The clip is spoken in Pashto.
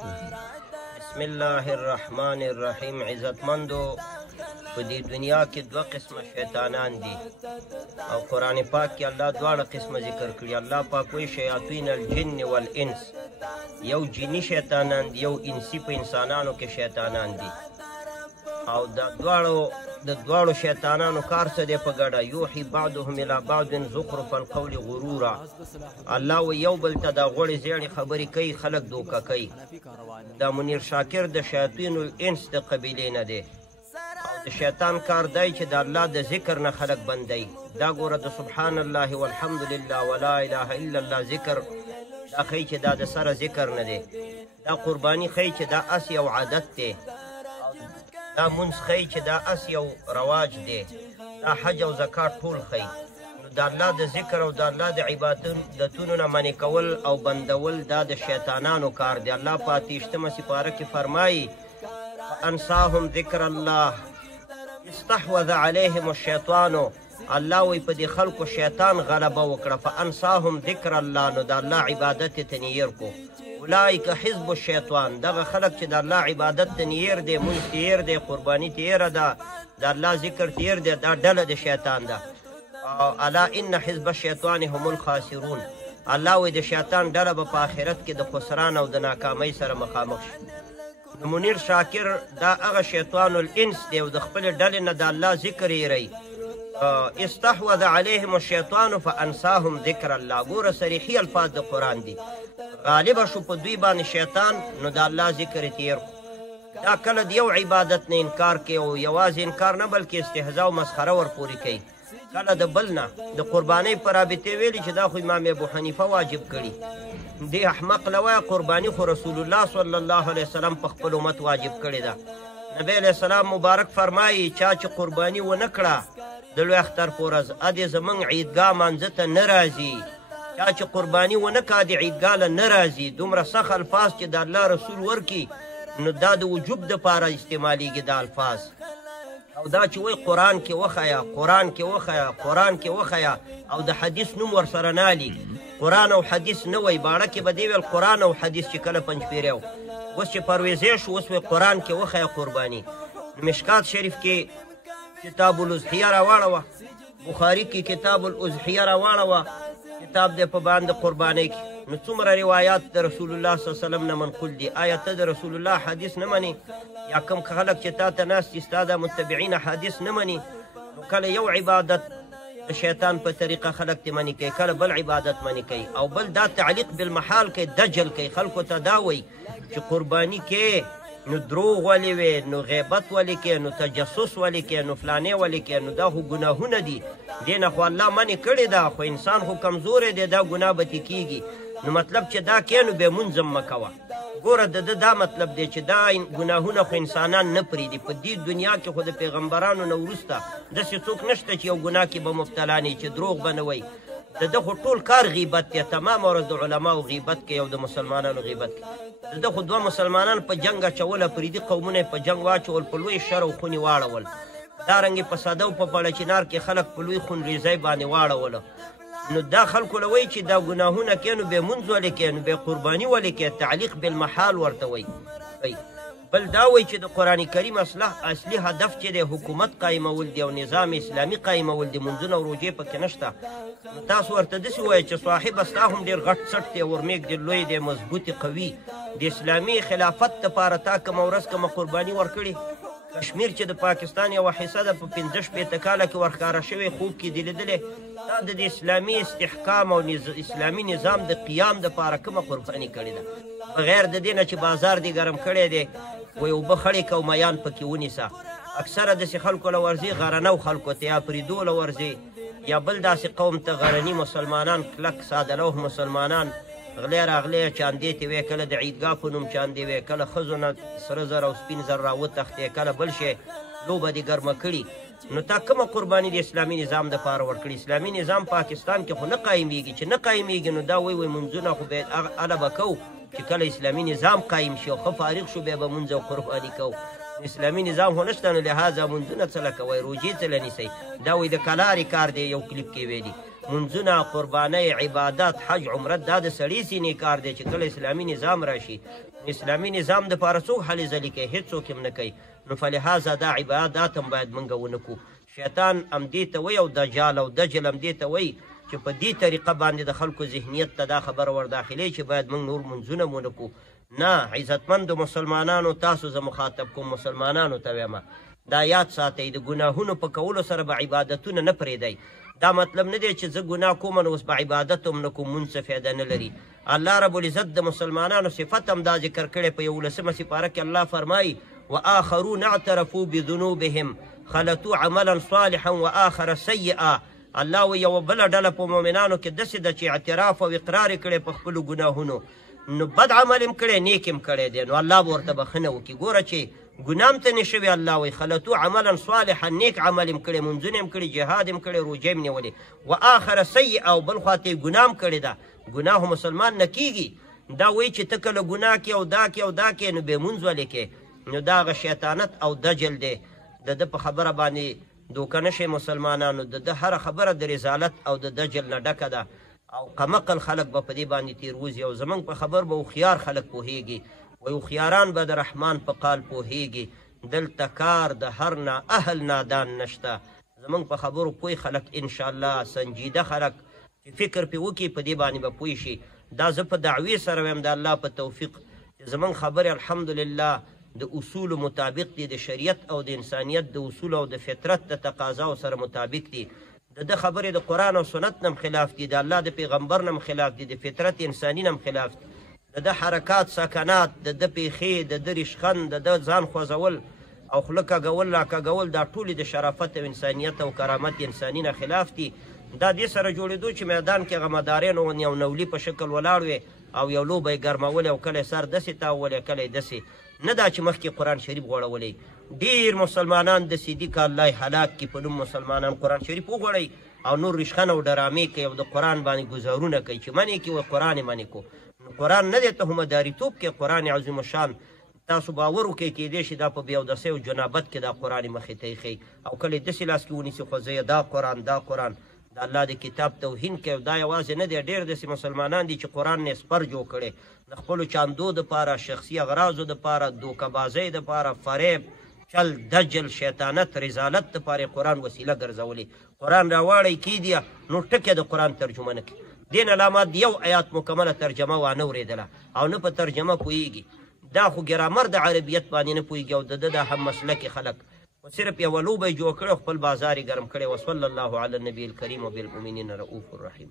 بسم الله الرحمن الرحیم. عزتمندو په دې دنیا کې دوه قسمه شیطانان دي او قرآن پاک کې الله دواړه قسمه ذکر کړي. الله پاک وایي شیاطین الجن والانس، یو جنی شیطانان دي، یو انسی په انسانانو کې شیطانان دي. او د دواړو شیطانانو کار څه دی په ګډه؟ یوحي بعضهم الی بعض زخرف القول غرورا. الله وایي یو بل ته دا غوړې زیړې خبرې کوي، خلک دوکه کوي. دا منیر شاکر د شیاطین الانس د قبیلې نه دی. د شیطان کار دی چې د الله د ذکر نه خلک بندوي. دا ګوره د سبحان الله والحمد لله ولا اله الا الله ذکر دا ښیي چې دا د سره ذکر نه دی. دا قرباني ښیي چې دا اس یو عادت دی. دا منځ ښیي چې دا اس یو رواج دی. دا حج او زکات ټول ښیي. نو د الله د ذکر او د الله د عبادتونو نه منې کول او بندول دا د شیطانانو کار دی. الله په 28مه سپاره کې فرمایي فانساهم ذکر الله استحوذ علیهم الشیطان. الله وی په دې خلکو شیطان غلبه وکړه. فانساهم ذکر الله، نو د الله عبادت ته نیر کو. اولئک حزب الشیطان، دغه خلک چې د الله عبادت ته نیر دی، مونځ تیر دی، قرباني تیره ده، د الله ذکر تیر دی، دا ډله د شیطان ده. الا ان حزب الشیطان هم الخاسرون. الله وی د شیطان ډله به په آخرت کې د خسران او د ناکامۍ سره مخامخ شي. منیر شاکر دا هغه شیطان الانس دی او د خپل ډلې نه د الله ذکر یې استحوذ علیهم الشیطان فانساهم ذکر الله. ګوره صریحي الفاظ د قرآن دي. غالبه شو په دوی باندې شیطان، نو د الله ذکر یې تیر کړو. دا کله د یو عبادت نه انکار کوي او یوازې انکار نه بلکې استهزا او مسخره ورپورې کوي. کله د بل نه د قربانۍ په رابطې ویلي چې دا خو امام ابو حنیفه واجب کړي. دې احمق لوایه قرباني خو رسول الله صلی الله علیه وسلم په خپل امت واجب کړې ده. نبی علیه السلام مبارک فرمایي چا چې قرباني ونه کړه د لوی اختر په ورځ ادې زموږ عیدګاه مانځه ته نه راځي. چا چې قرباني ونه کړه د عیدګاه له نه راځي. دومره سخت الفاظ چې د الله رسول ورکي، نو دا د وجوب دپاره استعمالیږي دا الفاظ. او دا چې وایي قرآن کې وښیه، قرآن کې وښیه، قرآن کې وښیه، او د حدیث نوم ورسره نالي. قرآن او حدیث نه وایي. باړه کې به دې ویل قرآن او حدیث چې کله پنجپیری و. اوس چې پرویزې شو اوس وایي قرآن کې وښیه قرباني. مشکات شریف کې کتاب الاضحیه راواړوه، بخاري کې کتاب الاضحیه راواړوه، کتاب دی په باندې قربانۍ کې. نو څومره روایات د رسول الله صلی الله علیه وسلم نه منقول دي. آیا ته د رسول الله حدیث نه منې؟ یا کوم خلک چې تا ته ناست دي ستا د متبعین حدیث نه مني؟ نو کله یو عبادت د شیطان په طریقه خلک ته منې کوي، کله بل عبادت منې کوي، او بل دا تعلیق بالمحال کوي، دجل کوي. خلکو ته دا وایي چې قرباني کې نو دروغ ولې وې، نو غیبت ولې کې، نو تجسس ولې کې، نو فلانې ولې کې، نو دا خو ګناهونه دي. دې نه خو الله منې کړې ده، خو انسان خو کمزوری دی، دا ګناه به تې کېږي. نو مطلب چې دا کې نو بیا مونځ هم مه کوه. ګوره د ده دا مطلب دی چې دا ګناهونه خو انسانان نه پرېږدي. په دې دنیا کې خو د پیغمبرانو نه وروسته داسې څوک نشته چې یو ګناه کې به مبتلا نه چې دروغ به نه وایي. د ده خو ټول کار غیبت دی. تمام ورځ د علماو غیبت کوي او د مسلمانانو غیبت کوي. د ده خو دوه مسلمانان په جنګ اچول، افریدي قومونه یې په جنګ واچول، په لوی شر او خونې واړول. دارنګې په صده او په بړچینار کې خلک په لوی خونریزۍ باندې واړوله. نو دا خلکو له وایي چې دا ګناهونه کوي، نو بیا مونځ ولې کوي، نو بیا قرباني ولې کوي. تعلیق بالمحال ورته وایي. بل دا وایي چې د قرآن کریم اصلي هدف چې دی حکومت قایمول دی او نظام اسلامي قایمول دی، منځونه او روژې پکې نشته. نو تاسو ورته داسې وایئ چې صاحبه ستا هم ډېر غټ څټ دی، ورمیږ دی، لوی دی، مضبوط قوي. د اسلامي خلافت دپاره تا کومه ورځ کومه قرباني ورکړې؟ کشمیر چې د پاکستان یوه حصه ده په 15 کاله کې ورښکاره شوی، خوب کې دې لیدلی. دا د اسلامي استحکام او اسلامي نظام د قیام دپاره کومه قرباني کړې ده؟ بغیر د دې نه چې بازار دې ګرم کړی دی، وایي اوبه خړې که او میان پکې ونیسه. اکثره داسې خلکو له ورځي غرنو خلکو ته، یا پریدو له ورځي، یا بل داسې قوم ته غرني مسلمانان، کلک ساده لوح مسلمانان، غلی راغلی چاندې ته وی، کله د عیدګاه په نوم چاندې وی، کله ښځو نه سره زر او سپین زر راوتښتې، کله بل شی، لوبه دې ګرمه کړي. نو تا کومه قرباني د اسلامي نظام دپاره ورکړي؟ اسلامي نظام پاکستان کې خو نه قایمیږي. چې نه قایمیږي نو دا وایي منځونه خو بیا هله به کوو چې کله اسلامي نظام قایم شي او ښه فارغ شو بیا به مونځ او قرباني کوو. اسلامي نظام خو نشته، نو لحاظه منځونه څه له کوئ، روژې څه له نیسئ. دا وایي د کلارې کار دی، یو کلیپ کې ویلي. منځونه قربانۍ عبادت حج عمره دا د سړي سینې کار دی چې کله اسلامي نظام راشي اسلامي نظام دپاره څوک هلې ځلې کوي هېڅوک هم نه کوي نو فلهذا دا عبادات هم باید موږ ونه کړو شیطان همدې ته وایي او دجال او دجل همدې ته وایي چې په دې طریقه باندې د خلکو ذهنیت ته دا خبره ورداخلوي چې باید موږ نور منځونه ونه کړو نه عزتمندو مسلمانانو تاسو زه مخاطب کوم مسلمانانو ته وایم دا یاد ساتئ د ګناهونو په کولو سره به عبادتونه نه پرېږدئ دا مطلب نه دی چې زه ګناه کوم نو اوس به عبادت هم نه کوم مونځ څه فایده نه لري الله رب العزت د مسلمانانو صفت هم دا ذکر کړی په 11مه سپاره کې الله فرمایي واخرون اعترفوا بذنوبهم خلطوا عملا صالحا واخر سیئا الله و یو بله ډله په مؤمنانو کې داسې ده چې اعتراف او اقرار یې کړی په خپلو ګناهونو نو بد عمل هم کړی نیک هم کړی دی نو الله به ورته بخښنه وکړي ګوره چې ګناه هم ته نه شوي الله وایي خلطو عملا صالحا نیک عمل هم کړی منځونه هم کړي جهاد هم کړی روژې هم نیولې و آخر سیئ او بل خوا ته یې ګناه هم کړې ده ګناه مسلمان نه کیږي دا وایي چې ته کله ګناه کې او دا کې او دا کې نو بې مونځ ولې کې نو دا هغه شیطانت او دجل دی د ده په خبره باندې دوکه نه شي مسلمانانو د ده هره خبره د رضالت او د دجل نه ډکه ده او قمقل خلک به په دې باندې تیر وځي او زمونږ په خبر به هوښیار خلک پوهیږي وایي هوښیاران به د رحمان په قال پوهیږي دلته کار د هر نه اهل نادان نشته زمونږ په خبرو پوه خلک انشاءالله سنجیده خلک چې فکر پې وکړي په دې باندې به پوه شي دا زه په دعوې سره وایم د الله په توفیق چې زمونږ خبرې الحمدلله د اصولو مطابق دي د شریعت او د انسانیت د اصول او د فطرت د تقاضاو سره مطابق دي د ده خبرې د قرآن او سنت نه خلاف دي د الله د پیغمبر نه خلاف دي د فطرت انساني نه خلاف دي د ده حرکات سکنات د ده پیښې د ده ریشخند د ده ځان خوځول او خوله کږول راکږول دا ټولې د شرافت او انسانیت او کرامت انساني نه خلاف دي دا دې سره جوړېدو چې میدان کې هغه مدارین غوندې یو نولي په شکل ولاړ وې او یو لوبه یې ګرمولې او کله یې سر داسې تاوولې کله یې داسې نه دا چې مخکې قرآن شریف غوړولی ډېر مسلمانان د سیدي که الله یې هلاک کړي په نوم مسلمانان قرآن شریف وغوړئ او نور ریشخند او ډرامې کوي او د قرآن باندې ګزارونه کوي چې منې کړي وایي قرآن یې منې کړو نو قرآن نه دی تهمتداریتوب کې قرآن عظیم الشان تاسو باور وکړئ کیدای شي دا په بېاودسۍ او جنابت کې دا قرآن مخې ته ایښی او کله یې داسې لاس کې ونیسي خوځوي دا قرآن دا قرآن د الله د کتاب توهین کوي دا یوازې نه دی ډېر داسې مسلمانان دي چې قرآن نه سپر جوړ کړی د خپلو چاندو دپاره شخصي اغراضو دپاره دوکهبازۍ دپاره فریب چل دجل شیطانت رضالت دپاره قرآن وسیله ګرځولې قرآن راواړئ کیدیه نو ټکې د قرآن ترجمه نه کوي دې نه علامات د یو آیات مکمله ترجمه وانه اورېدله او نه په ترجمه پوهېږي دا خو ګرامر د عربیت باندې نه پوهېږي او د ده دا هم مسلکي خلک صرف یوه لوبه یې جوړ کړی او خپل بازار یې ګرم کړی وصلی الله علی النبي الکریم وبالمؤمنین رؤوف الرحیم